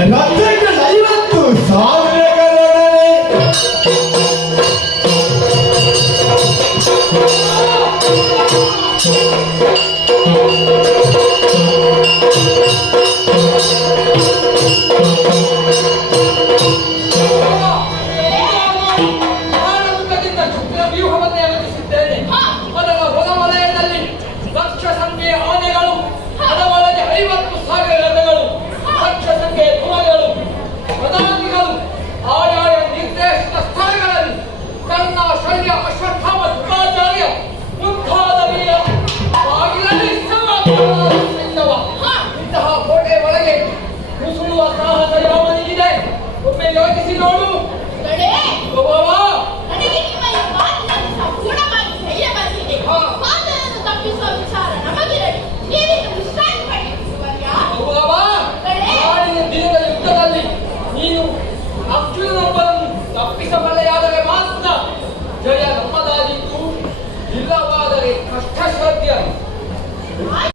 ರಥಗಳ 50,000 ಯೋಚಿಸಿ ನೋಡು. ನನಗೆ ನಿಮ್ಮ ಈ ಮಾತಿನಲ್ಲಿ ಸಂಪೂರ್ಣವಾಗಿ ಧೈರ್ಯ ಬಂದಿದೆ. ಪಾದವನ್ನು ತಪ್ಪಿಸುವ ವಿಚಾರ ನಮಗಿರಲಿ. ನೀವಿನ್ನು ವಿಶ್ರಾಂತಿ ಪಡೆಯುತ್ತಿರುವಲ್ಯಾ? ನಾಳಿನ ದಿನದ ಯುದ್ಧದಲ್ಲಿ ನೀನು ಅರ್ಜುನನೊಬ್ಬನನ್ನು ತಪ್ಪಿಸಬಲ್ಲ